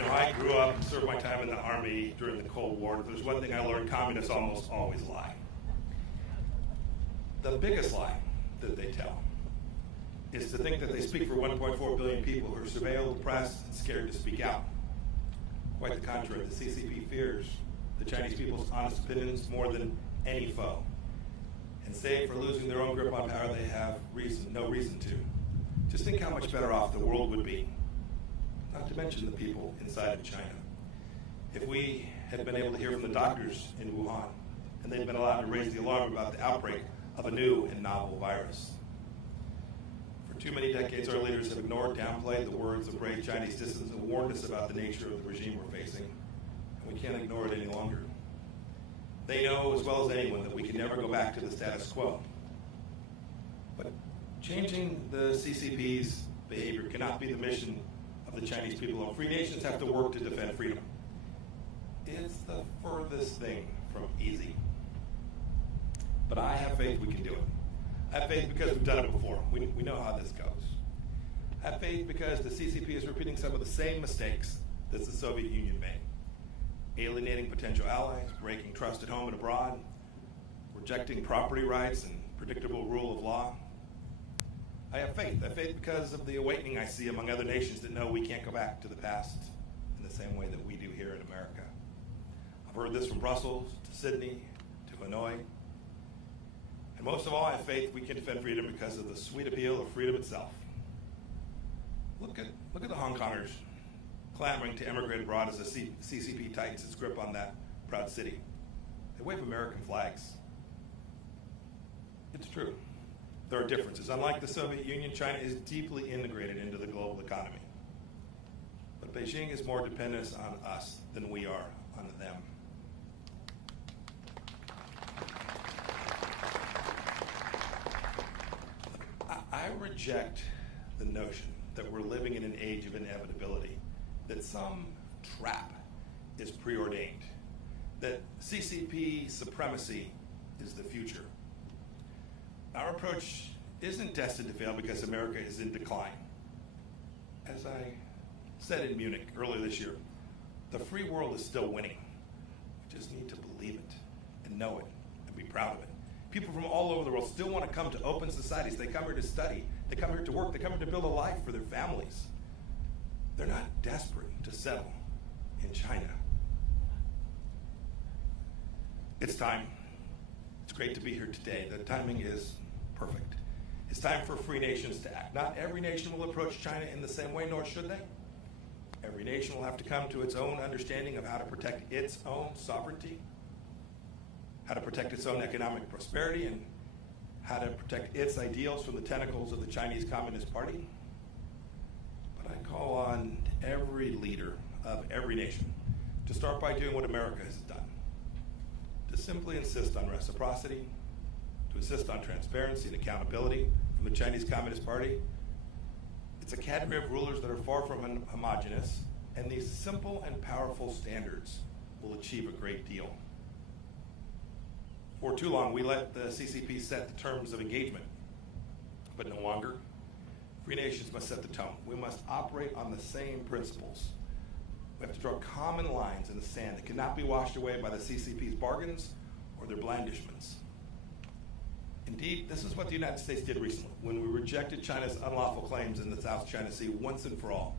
I grew up and served my time in the Army during the Cold War. If there's one thing I learned, communists almost always lie. The biggest lie that they tell is to think that they speak for 1.4 billion people who are surveilled, oppressed, and scared to speak out. Quite the contrary, the CCP fears the Chinese people's honest opinions more than any foe. And save for losing their own grip on power, they have no reason to. Just think how much better off the world would be, not to mention the people inside of China, if we had been able to hear from the doctors in Wuhan and they'd been allowed to raise the alarm about the outbreak of a new and novel virus. For too many decades, our leaders have ignored, downplayed the words of brave Chinese citizens and warned us about the nature of the regime we're facing, and we can't ignore it any longer. They know as well as anyone that we can never go back to the status quo. But changing the CCP's behavior cannot be the mission of the Chinese people. Free nations have to work to defend freedom. It's the furthest thing from easy. But I have faith we can do it. I have faith because we've done it before. We know how this goes. I have faith because the CCP is repeating some of the same mistakes that the Soviet Union made. Alienating potential allies, breaking trust at home and abroad, rejecting property rights and predictable rule of law. I have faith. I have faith because of the awakening I see among other nations that know we can't go back to the past in the same way that we do here in America. I've heard this from Brussels to Sydney to Hanoi. And most of all, I have faith we can defend freedom because of the sweet appeal of freedom itself. Look at the Hong Kongers clamoring to emigrate abroad as the CCP tightens its grip on that proud city. They wave American flags. It's true. There are differences. Unlike the Soviet Union, China is deeply integrated into the global economy. But Beijing is more dependent on us than we are on them. I reject the notion that we're living in an age of inevitability, that some trap is preordained, that CCP supremacy is the future. Our approach isn't destined to fail because America is in decline. As I said in Munich earlier this year, the free world is still winning. We just need to believe it and know it and be proud of it. People from all over the world still want to come to open societies. They come here to study. They come here to work. They come here to build a life for their families. They're not desperate to settle in China. It's time. It's great to be here today. The timing is perfect. It's time for free nations to act. Not every nation will approach China in the same way, nor should they. Every nation will have to come to its own understanding of how to protect its own sovereignty, how to protect its own economic prosperity, and how to protect its ideals from the tentacles of the Chinese Communist Party. But I call on every leader of every nation to start by doing what America has done, to simply insist on reciprocity, to insist on transparency and accountability from the Chinese Communist Party. It's a cadre of rulers that are far from homogenous, and these simple and powerful standards will achieve a great deal. For too long, we let the CCP set the terms of engagement, but no longer. Free nations must set the tone. We must operate on the same principles. We have to draw common lines in the sand that cannot be washed away by the CCP's bargains or their blandishments. Indeed, this is what the United States did recently when we rejected China's unlawful claims in the South China Sea once and for all,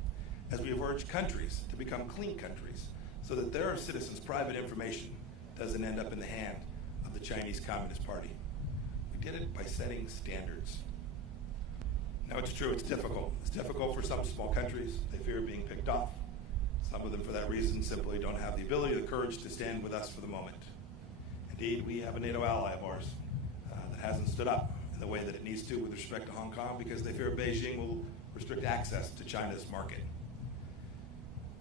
as we have urged countries to become clean countries so that their citizens' private information doesn't end up in the hand of the Chinese Communist Party. We did it by setting standards. Now, it's true, it's difficult. It's difficult for some small countries. They fear being picked off. Some of them, for that reason, simply don't have the ability or the courage to stand with us for the moment. Indeed, we have a NATO ally of ours that hasn't stood up in the way that it needs to with respect to Hong Kong because they fear Beijing will restrict access to China's market.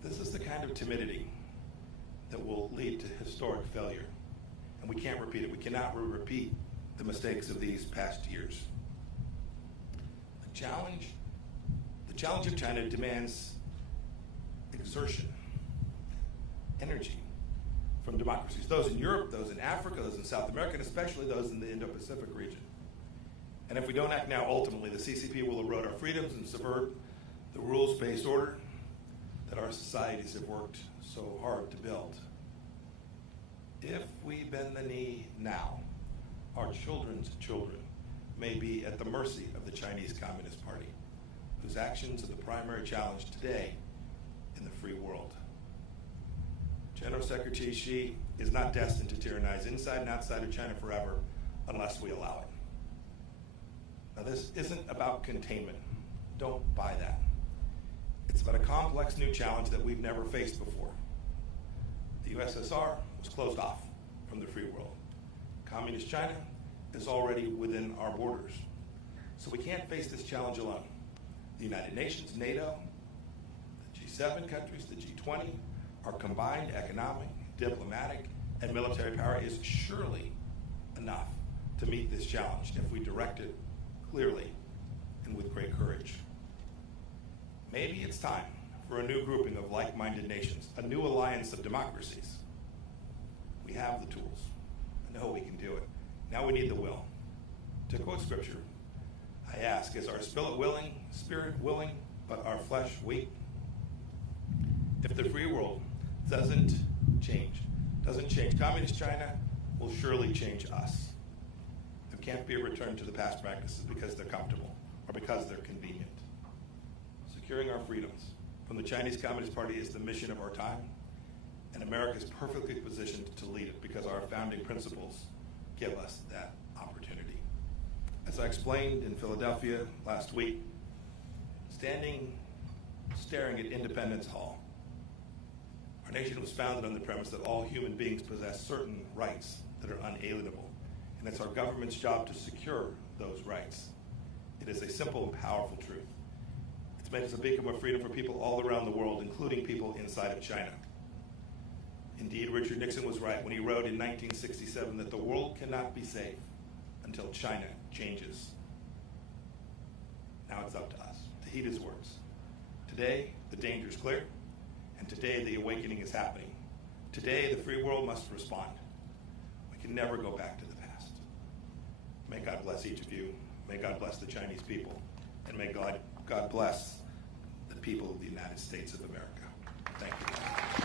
This is the kind of timidity that will lead to historic failure. And we can't repeat it. We cannot repeat the mistakes of these past years. The challenge of China demands exertion, energy from democracies, those in Europe, those in Africa, those in South America, and especially those in the Indo-Pacific region. And if we don't act now, ultimately, the CCP will erode our freedoms and subvert the rules-based order that that our societies have worked so hard to build. If we bend the knee now, our children's children may be at the mercy of the Chinese Communist Party, whose actions are the primary challenge today in the free world. General Secretary Xi is not destined to tyrannize inside and outside of China forever unless we allow it. Now, this isn't about containment. Don't buy that. It's about a complex new challenge that we've never faced before. The USSR was closed off from the free world. Communist China is already within our borders. So we can't face this challenge alone. The United Nations, NATO, the G7 countries, the G20, our combined economic, diplomatic, and military power is surely enough to meet this challenge if we direct it clearly and with great courage. Maybe it's time for a new grouping of like-minded nations, a new alliance of democracies. We have the tools. I know we can do it. Now we need the will. To quote scripture, I ask, is our spirit willing, but our flesh weak? If the free world doesn't change, communist China will surely change us. There can't be a return to the past practices because they're comfortable or because they're convenient. Securing our freedoms from the Chinese Communist Party is the mission of our time, and America is perfectly positioned to lead it because our founding principles give us that opportunity. As I explained in Philadelphia last week, staring at Independence Hall, our nation was founded on the premise that all human beings possess certain rights that are unalienable, and it's our government's job to secure those rights. It is a simple and powerful truth. It's made us a beacon of freedom for people all around the world, including people inside of China. Indeed, Richard Nixon was right when he wrote in 1967 that the world cannot be safe until China changes. Now it's up to us to heed his words. Today, the danger is clear, and today the awakening is happening. Today, the free world must respond. We can never go back to the past. May God bless each of you. May God bless the Chinese people. And may God bless the people of the United States of America. Thank you.